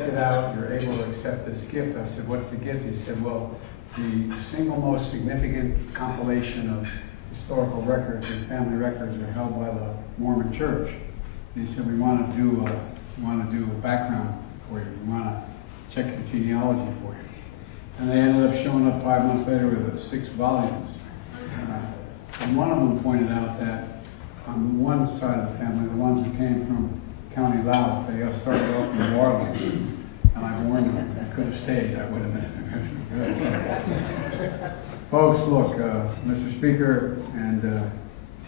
It out, you're able to accept this gift. I said, what's the gift? He said, well, the single most significant compilation of historical records and family records are held by the Mormon Church. And he said, we want to do a background for you. We want to check the genealogy for you. And they ended up showing up 5 months later with 6 volumes. And one of them pointed out that on one side of the family, the ones who came from County Louth, they started off in New Orleans, and I warned them, I could have stayed, I would have been good. Folks, look, Mr. Speaker, and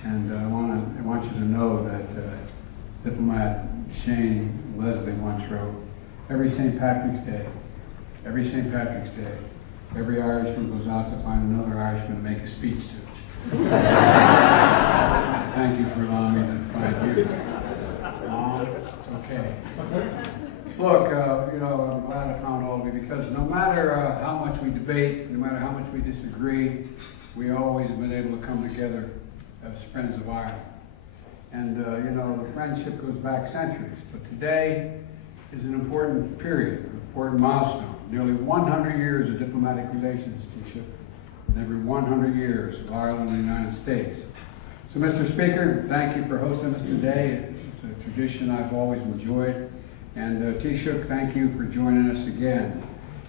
I want you to know that diplomat Shane Leslie once wrote, every St. Patrick's Day, every Irishman goes out to find another Irishman to make a speech to. Thank you for allowing me to find you. It's okay. Look, I'm glad I found all of you, because no matter how much we debate, no matter how much we disagree, we always have been able to come together as friends of Ireland. And, the friendship goes back centuries, but today is an important period, an important milestone. Nearly 100 years of diplomatic relations, Taoiseach, and every 100 years of Ireland and the United States. So, Mr. Speaker, thank you for hosting us today. It's a tradition I've always enjoyed. And Taoiseach, thank you for joining us again.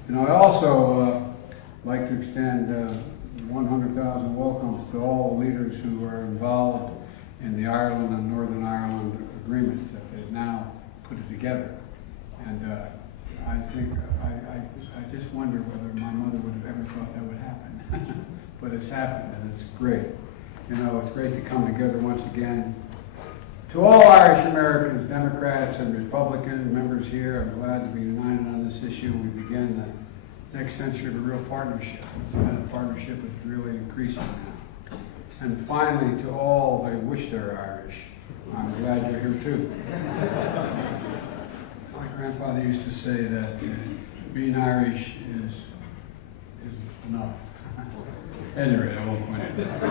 And I also like to extend 100,000 welcomes to all the leaders who are involved in the Ireland and Northern Ireland agreements that they've now put it together. And I think, I just wonder whether my mother would have ever thought that would happen. But it's happened, and it's great. It's great to come together once again. To all Irish Americans, Democrats and Republican members here, I'm glad to be united on this issue. We begin the next century of a real partnership. It's been a partnership that's really increasing now. And finally, to all that wish they're Irish, I'm glad you're here too. My grandfather used to say that being Irish is enough. Anyway, I won't point it out.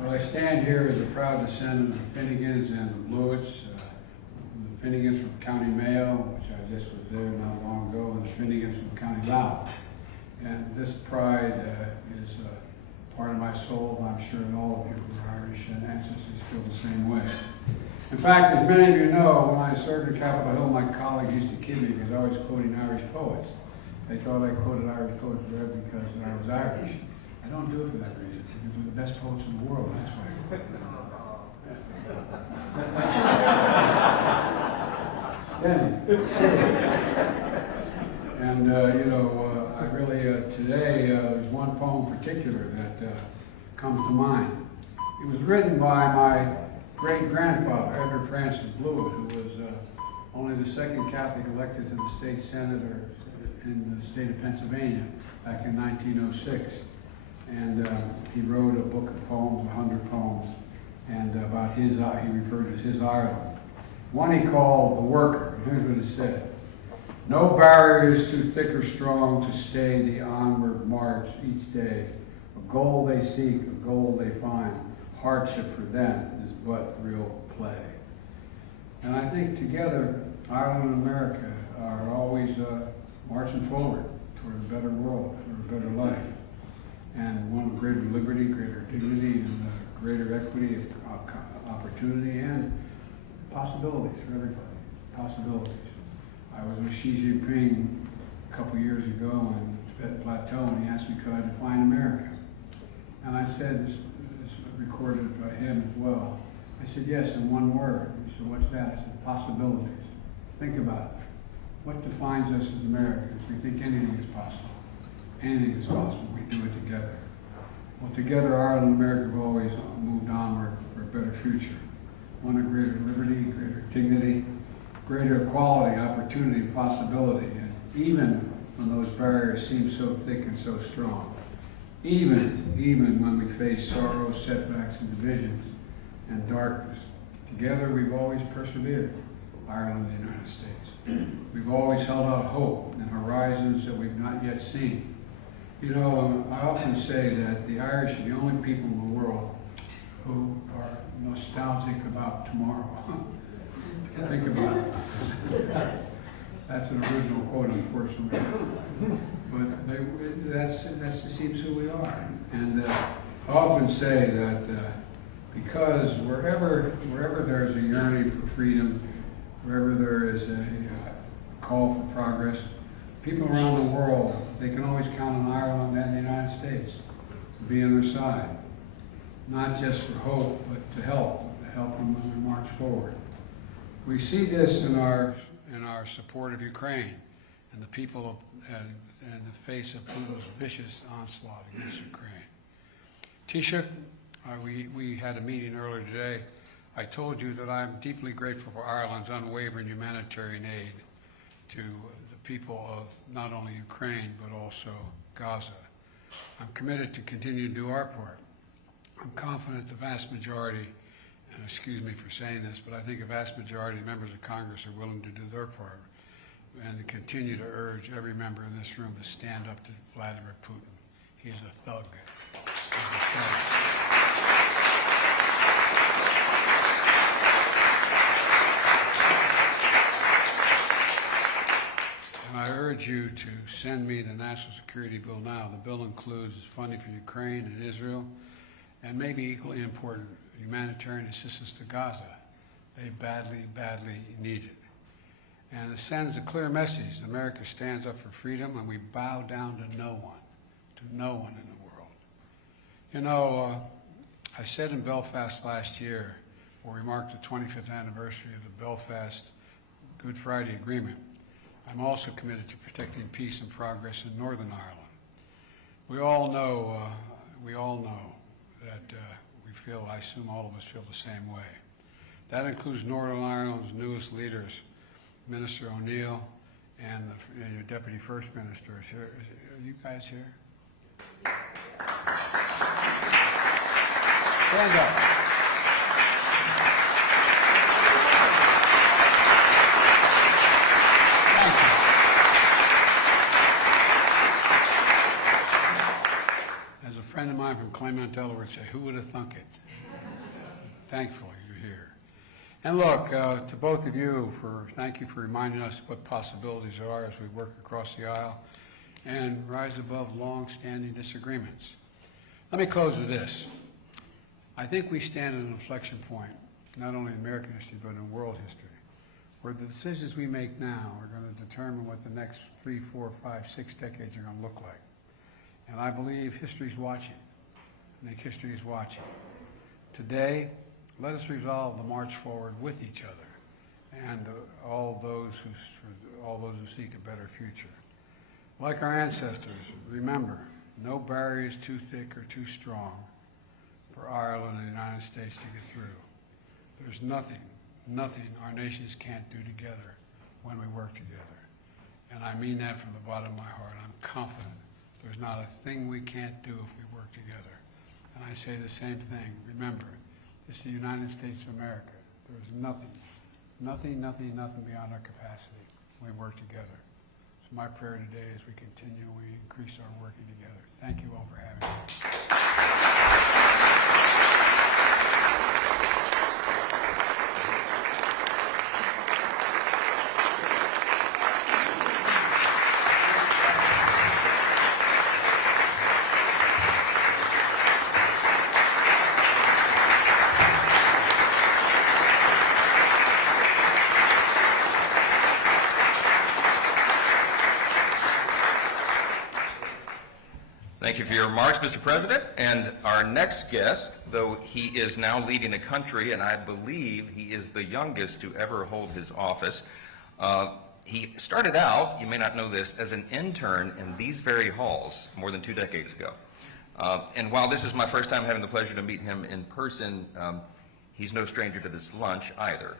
Well, I stand here as a proud descendant of the Finnegans and the Blewitts. The Finnegans from County Mayo, which I just was there not long ago, and the Finnegans from County Louth. And this pride is part of my soul. I'm sure that all of you who are Irish and ancestors feel the same way. In fact, as many of you know, when I served at Capitol Hill, my colleagues used to kid me because I was quoting Irish poets. They thought I quoted Irish poets because I was Irish. I don't do it for that reason, because they're the best poets in the world, that's why. Steady. It's true. And, I really, today, there's one poem in particular that comes to mind. It was written by my great-grandfather, Edward Francis Blewett, who was only the second Catholic elected to the state senate in the state of Pennsylvania back in 1906. And he wrote a book of poems, 100 poems, and about he referred to as his Ireland. One he called The Worker. Here's what it said. No barrier is too thick or strong to stay the onward march each day. A goal they seek, a goal they find. Hardship for them is but real play. And I think together, Ireland and America are always marching forward toward a better world, toward a better life. And one of greater liberty, greater dignity, and greater equity, opportunity, and possibilities for everybody. Possibilities. I was with Xi Jinping a couple years ago in Tibet Plateau, and he asked me, could I define America? And I said, it's recorded by him as well. I said, yes, in one word. He said, what's that? I said, possibilities. Think about it. What defines us as Americans? We think anything is possible. Anything is possible. We do it together. Well, together, Ireland and America have always moved onward for a better future. One of greater liberty, greater dignity, greater equality, opportunity, possibility. And even when those barriers seem so thick and so strong, even when we face sorrow, setbacks, and divisions, and darkness, together we've always persevered, Ireland and the United States. We've always held out hope and horizons that we've not yet seen. I often say that the Irish are the only people in the world who are nostalgic about tomorrow. Think about it. That's an original quote, unfortunately. But that seems who we are. And I often say that because wherever there's a yearning for freedom, wherever there is a call for progress, people around the world, they can always count on Ireland and the United States to be on their side. Not just for hope, but to help them when they march forward. We see this in our support of Ukraine and the people in the face of Putin's vicious onslaught against Ukraine. Taoiseach, we had a meeting earlier today. I told you that I'm deeply grateful for Ireland's unwavering humanitarian aid to the people of not only Ukraine, but also Gaza. I'm committed to continue to do our part. I'm confident the vast majority, and excuse me for saying this, but I think a vast majority of members of Congress are willing to do their part and to continue to urge every member in this room to stand up to Vladimir Putin. He is a thug. He's a thug. And I urge you to send me the National Security Bill now. The bill includes funding for Ukraine and Israel, and maybe equally important, humanitarian assistance to Gaza. They badly, badly need it. And it sends a clear message. America stands up for freedom, and we bow down to no one in the world. You know, I said in Belfast last year, where we marked the 25th anniversary of the Belfast Good Friday Agreement, I'm also committed to protecting peace and progress in Northern Ireland. We all know that we feel, I assume all of us feel the same way. That includes Northern Ireland's newest leaders, Minister O'Neill and your Deputy First Minister is here. Are you guys here? Stand up. As a friend of mine from Claymont, Delaware would say, who would have thunk it? Thankfully, you're here. And look, to both of you, thank you for reminding us what possibilities there are as we work across the aisle and rise above long-standing disagreements. Let me close with this. I think we stand at an inflection point, not only in American history, but in world history, where the decisions we make now are going to determine what the next 3, 4, 5, 6 decades are going to look like. And I believe history's watching. I think history is watching. Today, let us resolve the march forward with each other and all those who seek a better future. Like our ancestors, remember, no barrier is too thick or too strong for Ireland and the United States to get through. There's nothing our nations can't do together when we work together. And I mean that from the bottom of my heart. I'm confident there's not a thing we can't do if we work together. And I say the same thing. Remember, it's the United States of America. There's nothing beyond our capacity when we work together. So my prayer today is we continue, we increase our working together. Thank you all for having me. Thank you for your remarks, Mr. President. And our next guest, though he is now leading a country, and I believe he is the youngest to ever hold his office, he started out, you may not know this, as an intern in these very halls more than 2 decades ago. And while this is my first time having the pleasure to meet him in person, he's no stranger to this lunch either.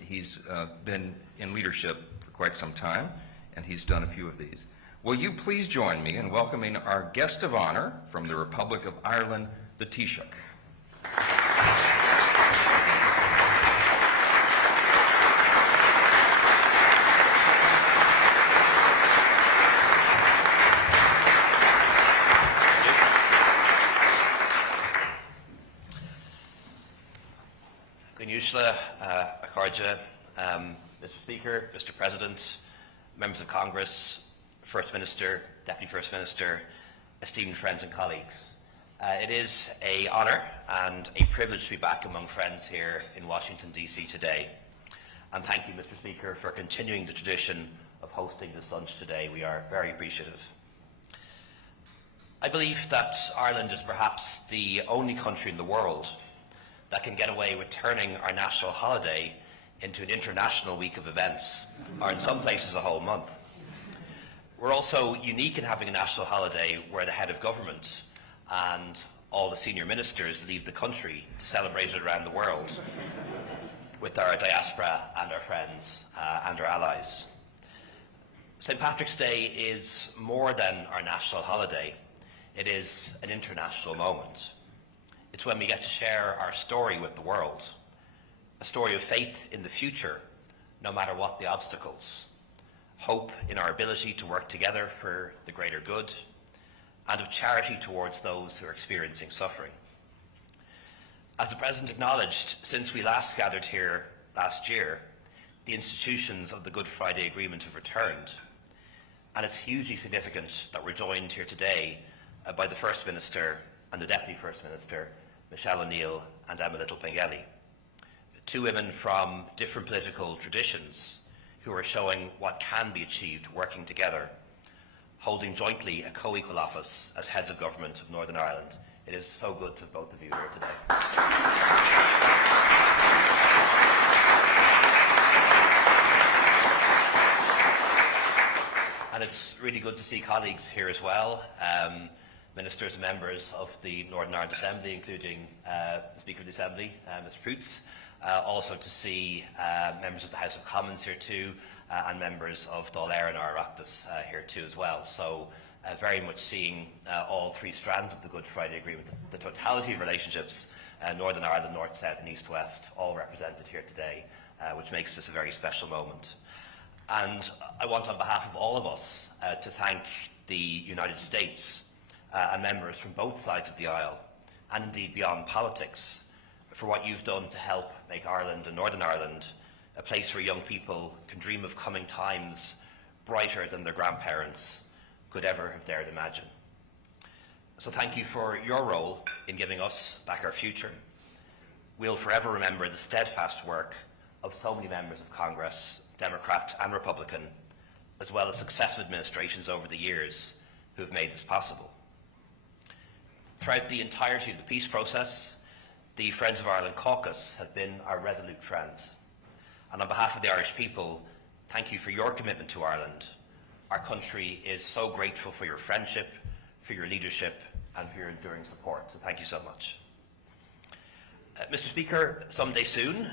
He's been in leadership for quite some time, and he's done a few of these. Will you please join me in welcoming our guest of honor from the Republic of Ireland, the Taoiseach. Mr. Speaker, Mr. President, Members of Congress, First Minister, Deputy First Minister, esteemed friends and colleagues. It is an honour and a privilege to be back among friends here in Washington DC today. And thank you, Mr. Speaker, for continuing the tradition of hosting this lunch today. We are very appreciative. I believe that Ireland is perhaps the only country in the world that can get away with turning our national holiday into an international week of events, or in some places a whole month. We're also unique in having a national holiday where the head of government and all the senior ministers leave the country to celebrate it around the world with our diaspora and our friends and our allies. St. Patrick's Day is more than our national holiday. It is an international moment. It's when we get to share our story with the world, a story of faith in the future, no matter what the obstacles, hope in our ability to work together for the greater good, and of charity towards those who are experiencing suffering. As the President acknowledged, since we last gathered here last year, the institutions of the Good Friday Agreement have returned, and it's hugely significant that we're joined here today by the First Minister and the Deputy First Minister, Michelle O'Neill and Emma Little-Pengelly, two women from different political traditions who are showing what can be achieved working together, holding jointly a co-equal office as heads of government of Northern Ireland. It is so good to have both of you here today. And it's really good to see colleagues here as well, ministers and members of the Northern Ireland Assembly, including the Speaker of the Assembly, Mr. Poots. Also to see members of the House of Commons here too, and members of Dáil Éireann or Oireachtas here too as well. So very much seeing all three strands of the Good Friday Agreement, the totality of relationships, Northern Ireland, North, South and East, West, all represented here today, which makes this a very special moment. And I want on behalf of all of us to thank the United States and members from both sides of the aisle, and indeed beyond politics, for what you've done to help make Ireland and Northern Ireland a place where young people can dream of coming times brighter than their grandparents could ever have dared imagine. So thank you for your role in giving us back our future. We'll forever remember the steadfast work of so many members of Congress, Democrat and Republican, as well as successive administrations over the years who have made this possible. Throughout the entirety of the peace process, the Friends of Ireland caucus have been our resolute friends. And on behalf of the Irish people, thank you for your commitment to Ireland. Our country is so grateful for your friendship, for your leadership, and for your enduring support. So thank you so much. Mr. Speaker, someday soon,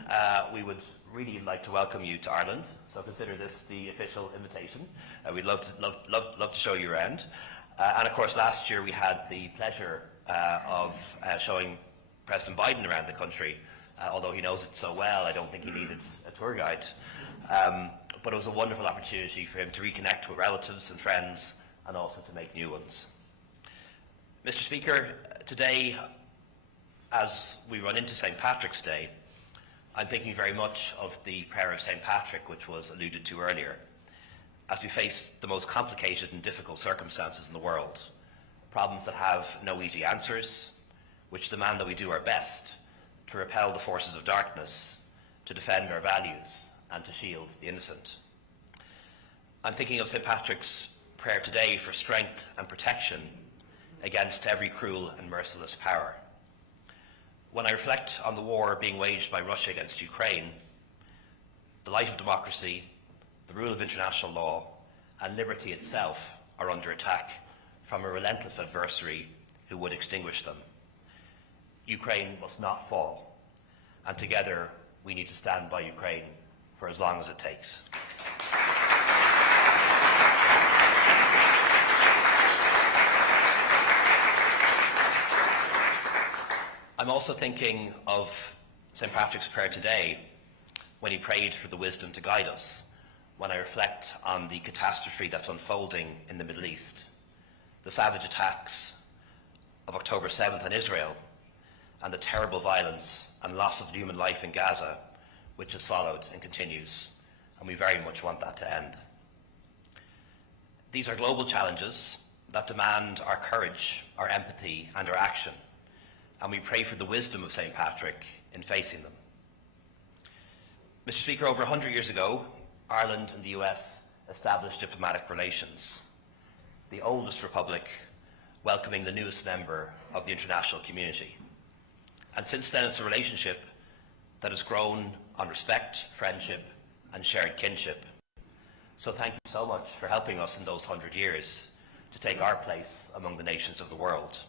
we would really like to welcome you to Ireland. So consider this the official invitation. We'd love to show you around. And of course, last year we had the pleasure of showing President Biden around the country. Although he knows it so well, I don't think he needed a tour guide. But it was a wonderful opportunity for him to reconnect with relatives and friends, and also to make new ones. Mr. Speaker, today, as we run into St. Patrick's Day, I'm thinking very much of the prayer of St. Patrick, which was alluded to earlier, as we face the most complicated and difficult circumstances in the world, problems that have no easy answers, which demand that we do our best to repel the forces of darkness, to defend our values, and to shield the innocent. I'm thinking of St. Patrick's prayer today for strength and protection against every cruel and merciless power. When I reflect on the war being waged by Russia against Ukraine, the light of democracy, the rule of international law, and liberty itself are under attack from a relentless adversary who would extinguish them. Ukraine must not fall, and together we need to stand by Ukraine for as long as it takes. I'm also thinking of St. Patrick's prayer today when he prayed for the wisdom to guide us, when I reflect on the catastrophe that's unfolding in the Middle East, the savage attacks of October 7th on Israel, and the terrible violence and loss of human life in Gaza, which has followed and continues, and we very much want that to end. These are global challenges that demand our courage, our empathy and our action, and we pray for the wisdom of St. Patrick in facing them. Mr. Speaker, over 100 years ago, Ireland and the US established diplomatic relations, the oldest republic welcoming the newest member of the international community. And since then, it's a relationship that has grown on respect, friendship and shared kinship. So thank you so much for helping us in those 100 years to take our place among the nations of the world.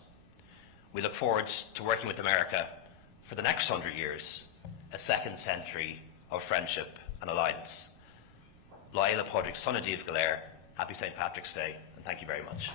We look forward to working with America for the next 100 years, a second century of friendship and alliance. Laila Podrick, son of Díobh Gallair, happy St. Patrick's Day, and thank you very much.